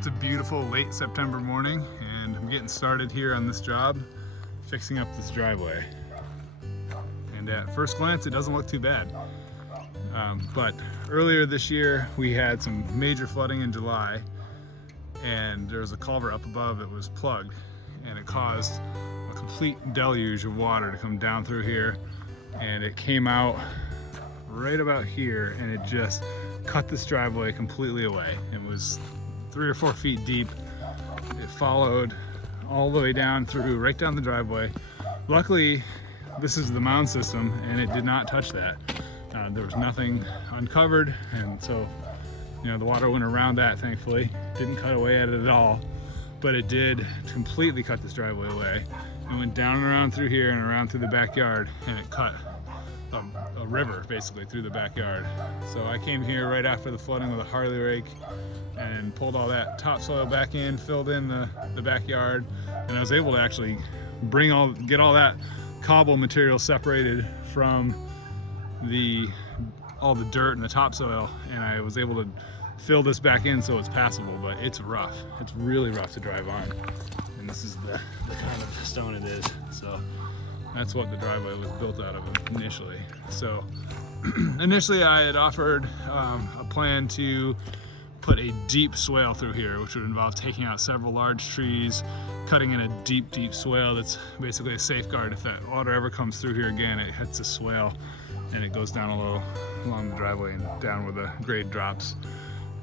It's a beautiful late September morning and I'm getting started here on this job, fixing up this driveway. And at first glance, it doesn't look too bad. But earlier this year, we had some major flooding in July, and there was a culvert up above that was plugged, and it caused a complete deluge of water to come down through here, and it came out right about here, and it just cut this driveway completely away. It was 3 or 4 feet deep. It followed all the way down through, right down the driveway. Luckily, this is the mound system, and it did not touch that. There was nothing uncovered, and so the water went around that, thankfully. Didn't cut away at it at all, but it did completely cut this driveway away. It went down and around through here and around through the backyard, and it cut a river basically through the backyard. So I came here right after the flooding with a Harley rake and pulled all that topsoil back in, filled in the backyard, and I was able to actually get all that cobble material separated from all the dirt and the topsoil, and I was able to fill this back in so it's passable, but it's rough. It's really rough to drive on, and this is the kind of stone it is. So that's what the driveway was built out of initially. So initially I had offered a plan to put a deep swale through here, which would involve taking out several large trees, cutting in a deep swale that's basically a safeguard. If that water ever comes through here again, it hits a swale and it goes down a little along the driveway and down where the grade drops.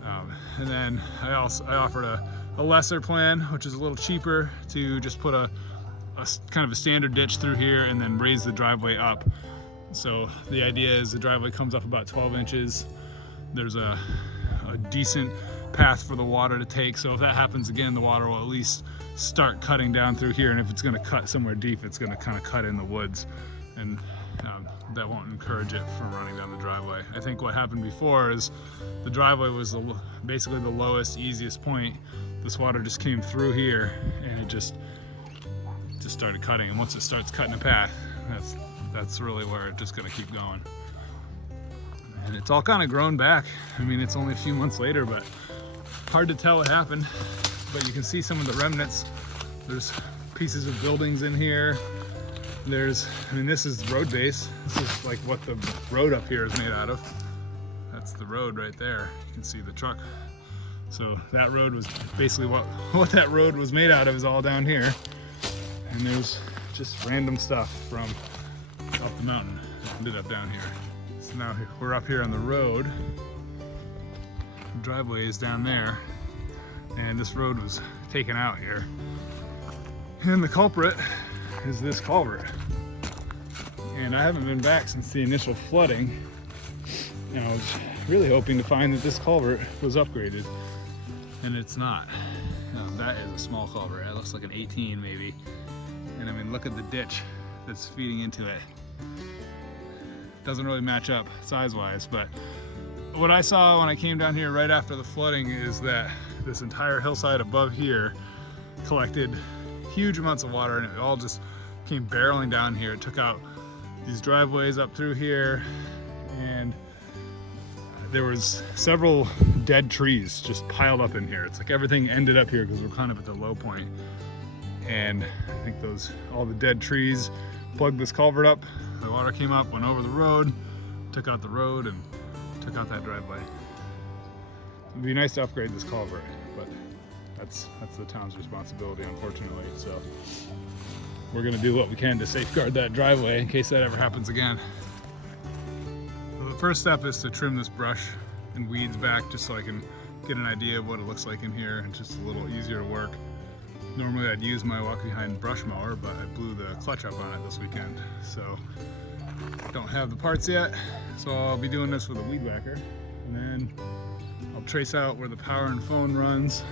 And then I offered a lesser plan, which is a little cheaper, to just put a kind of a standard ditch through here and then raise the driveway up. So the idea is the driveway comes up about 12 inches. There's a decent path for the water to take, so if that happens again, the water will at least start cutting down through here, and if it's going to cut somewhere deep, it's going to kind of cut in the woods, and that won't encourage it from running down the driveway. I think what happened before is the driveway was basically the lowest, easiest point. This water just came through here and it just started cutting, and once it starts cutting a path, that's really where it's just going to keep going. And it's all kind of grown back. I mean, it's only a few months later, but hard to tell what happened. But you can see some of the remnants. There's pieces of buildings in here. This is road base. This is like what the road up here is made out of. That's the road right there. You can see the truck. So that road was basically what that road was made out of, is all down here. And there's just random stuff from up the mountain that ended up down here. So now we're up here on the road. The driveway is down there, and this road was taken out here. And the culprit is this culvert. And I haven't been back since the initial flooding, and I was really hoping to find that this culvert was upgraded, and it's not. That is a small culvert. It looks like an 18 maybe. And I mean, look at the ditch that's feeding into it. Doesn't really match up size-wise, but what I saw when I came down here right after the flooding is that this entire hillside above here collected huge amounts of water, and it all just came barreling down here. It took out these driveways up through here, and there was several dead trees just piled up in here. It's like everything ended up here because we're kind of at the low point. And I think all the dead trees plugged this culvert up. The water came up, went over the road, took out the road, and took out that driveway. It'd be nice to upgrade this culvert, but that's the town's responsibility, unfortunately. So we're gonna do what we can to safeguard that driveway in case that ever happens again. So the first step is to trim this brush and weeds back, just so I can get an idea of what it looks like in here, and just a little easier to work. Normally I'd use my walk-behind brush mower, but I blew the clutch up on it this weekend, so don't have the parts yet. So I'll be doing this with a weed whacker, and then I'll trace out where the power and phone runs.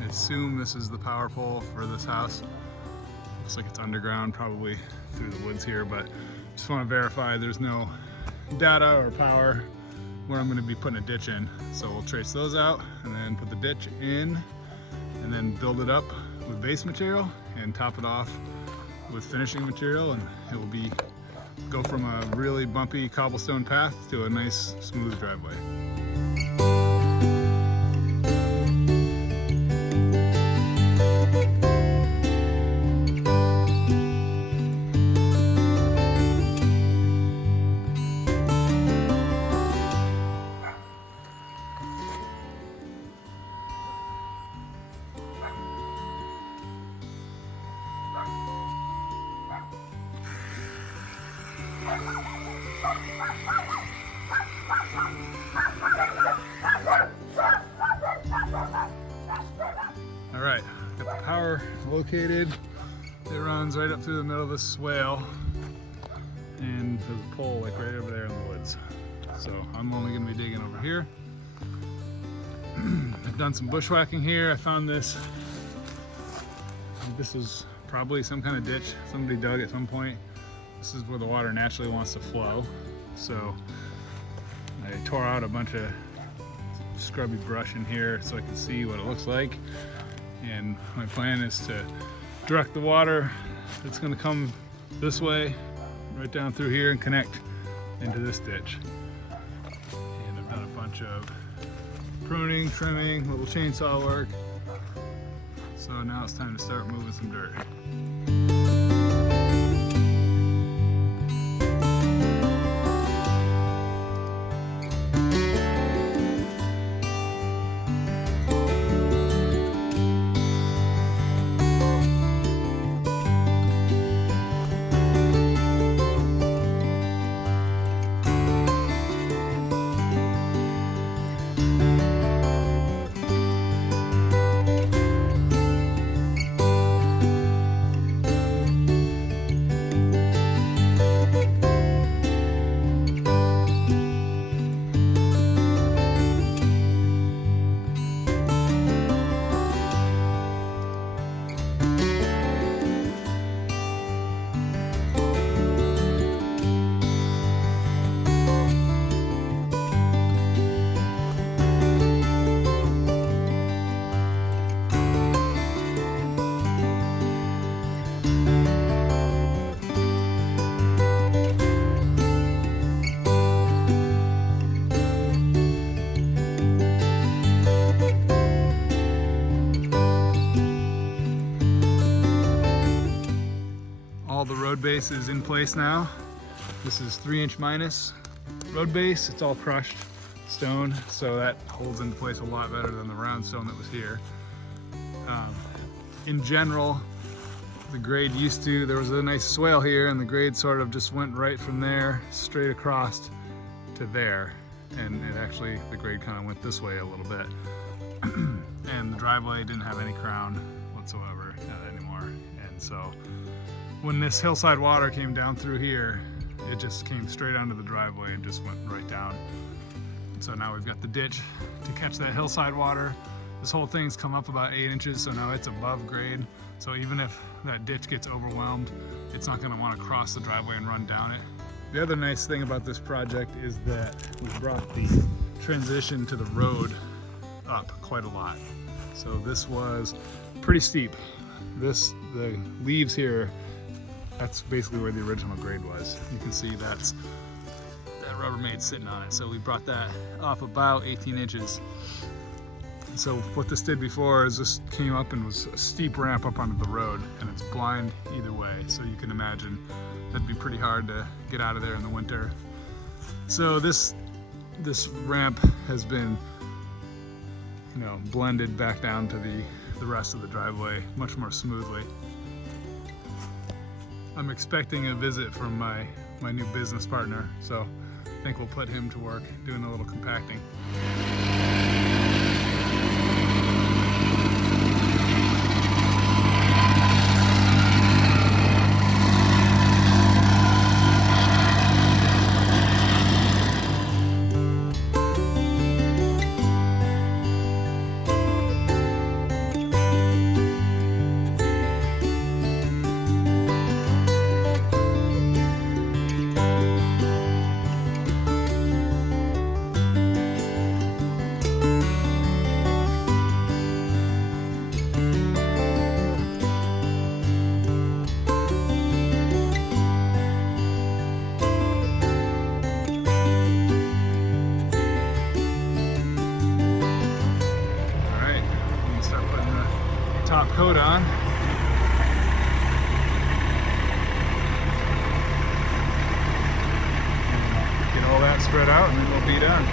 I assume this is the power pole for this house. Looks like it's underground, probably through the woods here, but just want to verify there's no data or power where I'm going to be putting a ditch in. So we'll trace those out and then put the ditch in, and then build it up with base material and top it off with finishing material, and it will go from a really bumpy cobblestone path to a nice smooth driveway. located. It runs right up through the middle of this swale, and there's a pole like right over there in the woods. So I'm only going to be digging over here. I've done some bushwhacking here. I found this. This is probably some kind of ditch somebody dug at some point. This is where the water naturally wants to flow. So I tore out a bunch of scrubby brush in here so I can see what it looks like. And my plan is to direct the water that's going to come this way, right down through here and connect into this ditch. And I've done a bunch of pruning, trimming, little chainsaw work. So now it's time to start moving some dirt. All the road base is in place now. This is 3" minus road base. It's all crushed stone, so that holds into place a lot better than the round stone that was here. In general, the grade there was a nice swale here, and the grade sort of just went right from there straight across to there. And the grade kind of went this way a little bit. And the driveway didn't have any crown whatsoever anymore. And so when this hillside water came down through here, it just came straight onto the driveway and just went right down. And so now we've got the ditch to catch that hillside water. This whole thing's come up about 8 inches, so now it's above grade. So even if that ditch gets overwhelmed, it's not going to want to cross the driveway and run down it. The other nice thing about this project is that we brought the transition to the road up quite a lot. So this was pretty steep. The leaves here, that's basically where the original grade was. You can see that Rubbermaid sitting on it. So we brought that up about 18 inches. So what this did before is this came up and was a steep ramp up onto the road, and it's blind either way. So you can imagine that'd be pretty hard to get out of there in the winter. So this ramp has been, blended back down to the rest of the driveway much more smoothly. I'm expecting a visit from my new business partner, so I think we'll put him to work doing a little compacting. Top coat on. Get all that spread out and then we'll be done.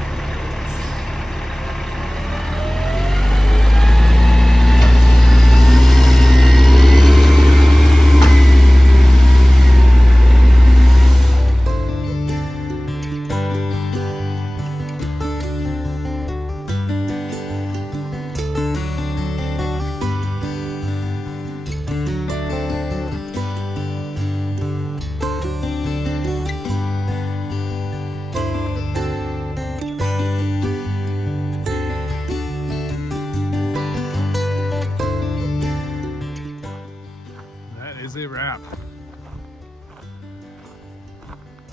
really wrap.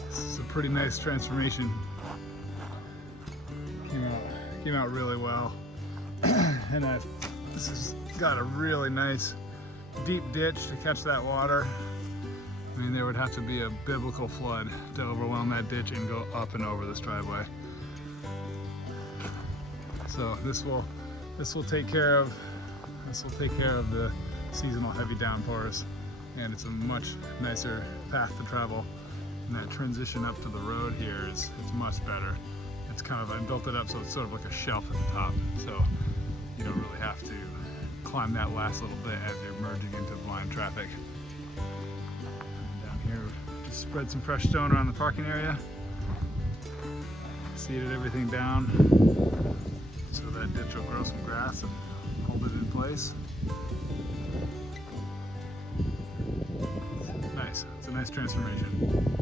This is a pretty nice transformation. Came out really well. And this has got a really nice deep ditch to catch that water. I mean, there would have to be a biblical flood to overwhelm that ditch and go up and over this driveway. So this will take care of the seasonal heavy downpours, and it's a much nicer path to travel. And that transition up to the road here it's much better. It's kind of, I built it up so it's sort of like a shelf at the top, so you don't really have to climb that last little bit as you're merging into blind traffic. And down here, just spread some fresh stone around the parking area, seeded everything down so that ditch will grow some grass and hold it in place. Nice, it's a nice transformation.